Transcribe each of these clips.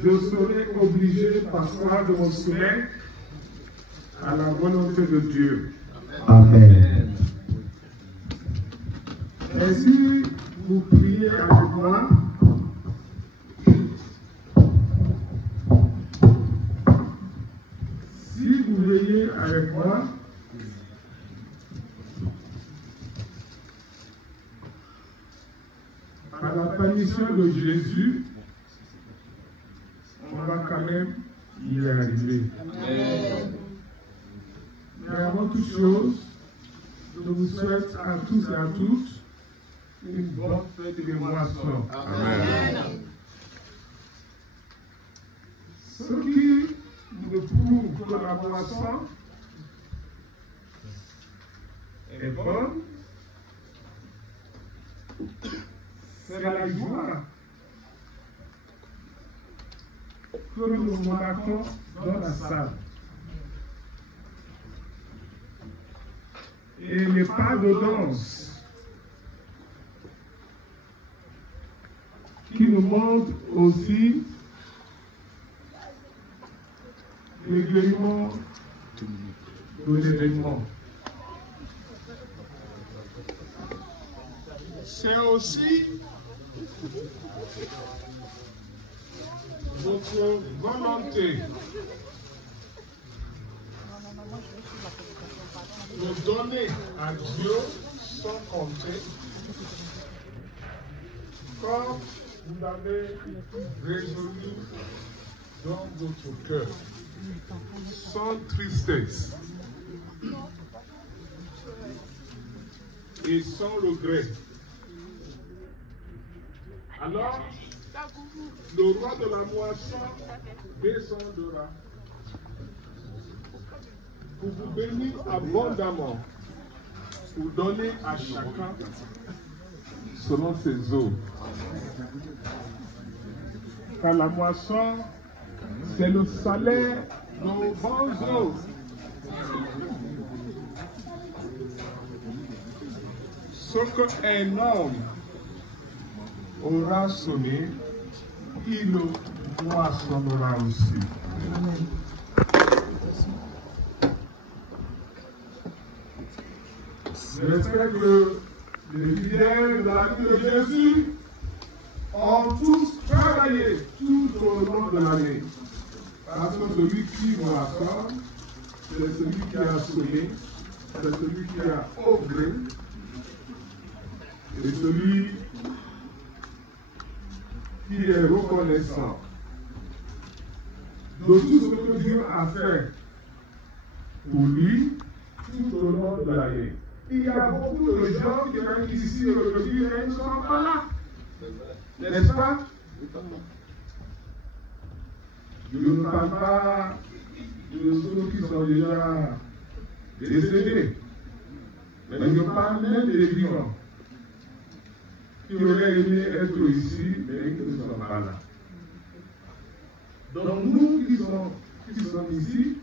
Je serai obligé parfois de me soumettre à la volonté de Dieu. Amen. Et si vous priez avec moi, si vous veillez avec moi, par la permission de Jésus, on va quand même y arriver. Amen. Mais avant toute chose, je vous souhaite à tous et à toutes une bonne fête de moisson. Amen. Ceux qui ne prouvent que la moisson est bonne, c'est la joie que nous marquons dans la salle. Et les pas de danse qui nous montrent aussi l'événement de l'événement. C'est aussi votre volonté de donner à Dieu sans compter, comme vous l'avez résolu dans votre cœur, sans tristesse et sans regret. Alors, le roi de la moisson descendra pour vous bénir abondamment, pour donner à chacun selon ses eaux. Car la moisson, c'est le salaire de nos bonnes eaux. Ce qu'un homme aura semé, il le moissonnera aussi. J'espère que les fidèles de la vie de Jésus ont tous travaillé tout au long de l'année. Parce que celui qui moissonne, c'est celui qui a semé, c'est celui qui a œuvré, et celui qui est reconnaissant de tout ce que Dieu a fait pour lui tout au long de l'année. Il y a beaucoup de gens qui viennent ici aujourd'hui et ils ne sont pas là. N'est-ce pas? Je ne parle pas de ceux qui sont déjà décédés, mais je parle même des vivants qui auraient aimé être ici, mais qui ne sont pas là. Donc nous qui sommes ici,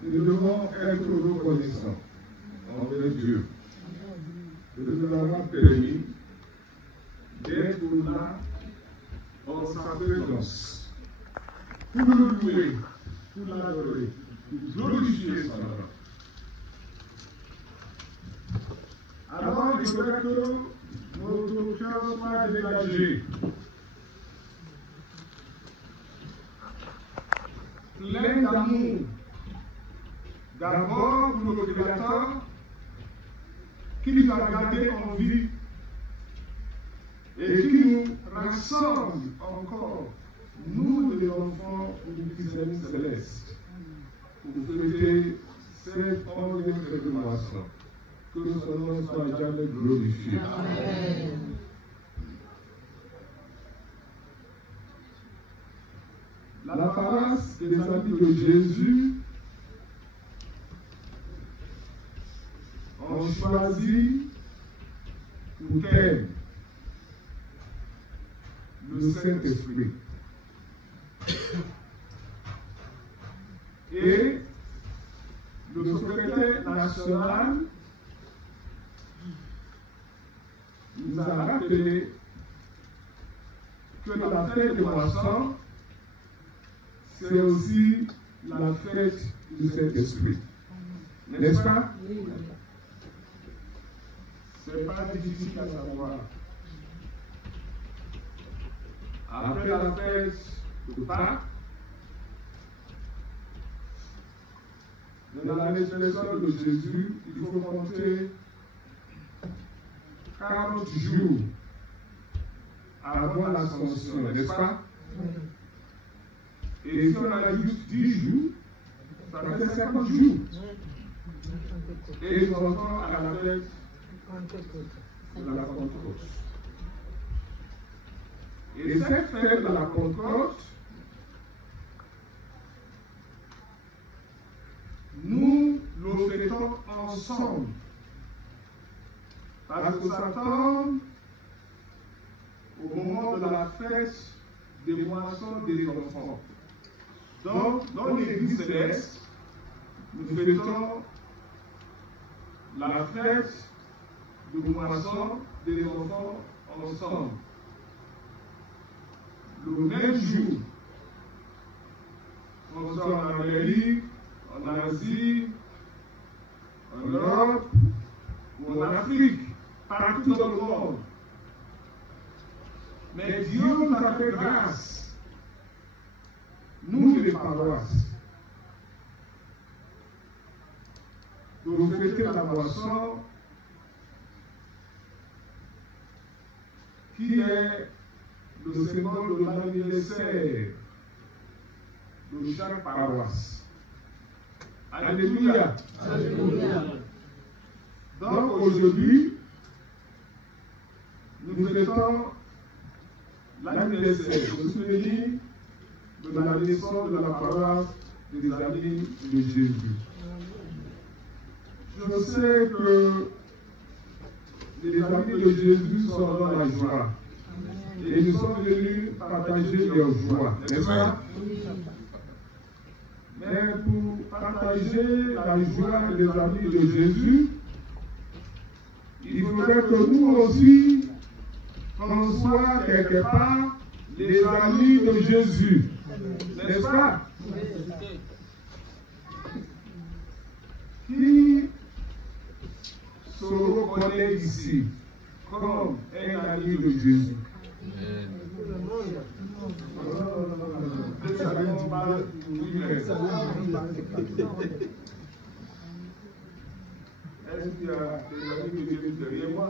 nous devons être reconnaissants envers Dieu de nous avoir permis d'être là en sa présence pour le louer, pour l'adorer, pour glorifier son nom. Alors, il faudrait que notre cœur soit dégagé, plein d'amour, d'abord pour le Créateur, qui nous a gardés en vie et qui nous rassemble encore, nous les enfants du Fils céleste, pour fêter cette onzième fête de moisson. Que son nom soit jamais glorifié. Amen. La paroisse des amis de Jésus ont choisi pour thème le Saint-Esprit. Et le secrétaire national nous a rappelé que la fête de moisson, c'est aussi la fête du Saint-Esprit. N'est-ce pas? C'est pas difficile à savoir. Après la fête de Pâques, dans la résurrection de Jésus, il faut compter 40 jours avant l'ascension, n'est-ce pas? Et si on a juste 10 jours, ça fait 50 jours. Et nous entrons à la fête de la Pentecôte. Et cette fête de la Pentecôte, nous le fêtons ensemble. Parce que ça tombe au moment de la fête des moissons des enfants. Donc, dans l'Église céleste, nous fêtons la fête de moisson des enfants ensemble. Le même jour, on soit en Amérique, en Asie, en Europe ou en Afrique, partout dans le monde. Mais Dieu nous a fait grâce, nous les paroisses, de fêter la moisson qui est le symbole de l'anniversaire de chaque paroisse. Alléluia. Alléluia. Donc aujourd'hui, nous fêtons l'anniversaire, le souvenir de la naissance de la paroisse des amis de Jésus. Je sais que les amis de Jésus sont dans la joie. Et nous sommes venus partager leur joie, n'est-ce pas? Mais pour partager la joie des amis de Jésus, il faudrait que nous aussi, qu'on soit quelque part les amis de Jésus, n'est-ce pas? Qui se reconnaît ici comme un ami de Jésus? Est-ce qu'il y a des amis de Jésus derrière moi?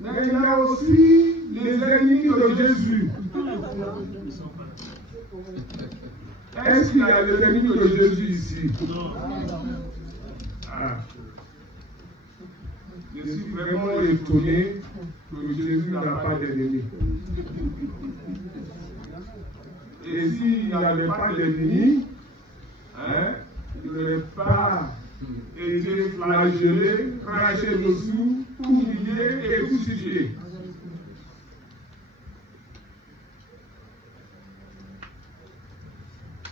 Mais il y a aussi les ennemis de Jésus. Est-ce qu'il y a des ennemis de Jésus ici? Ah. Je suis vraiment étonné que Jésus n'a pas d'ennemis. Et s'il n'y avait pas d'ennemis, il n'aurait pas été flagellé, craché dessous, humilié et crucifié.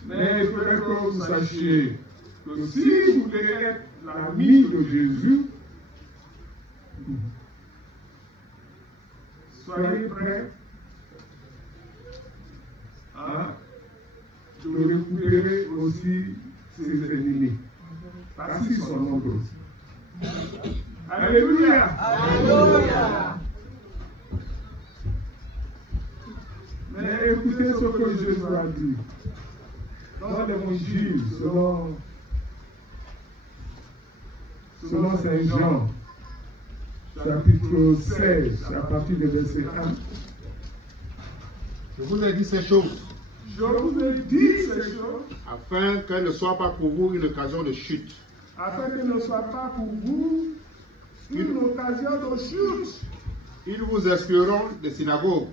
Mais il faudrait que vous sachiez que si vous voulez être l'ami de Jésus, soyez prêts de récupérer aussi ses ennemis, parce qu'ils sont nombreux. Alléluia! Alléluia! Mais écoutez ce que Jésus a dit dans l'Évangile selon Saint Jean, chapitre 16, à partir du verset 1. Je vous ai dit ces choses. Je vous ai dit ces choses. Afin qu'elles ne soient pas pour vous une occasion de chute. Afin qu'elles ne soient pas pour vous une occasion de chute. Ils vous excluront des synagogues.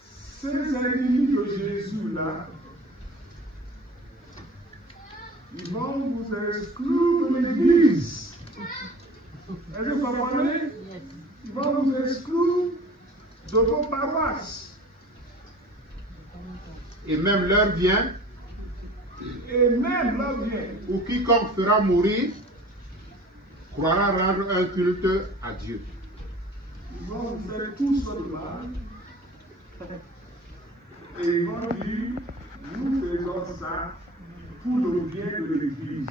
Ces ennemis de Jésus-là, ils vont vous exclure de l'église. Est-ce que vous comprenez? Ils vont vous exclure de vos paroisses. Et même l'heure vient Et même là vient, où quiconque fera mourir croira rendre un culte à Dieu. ils vont vous faire tout ça de mal. Et ils vont dire, nous faisons ça pour le bien de l'Église.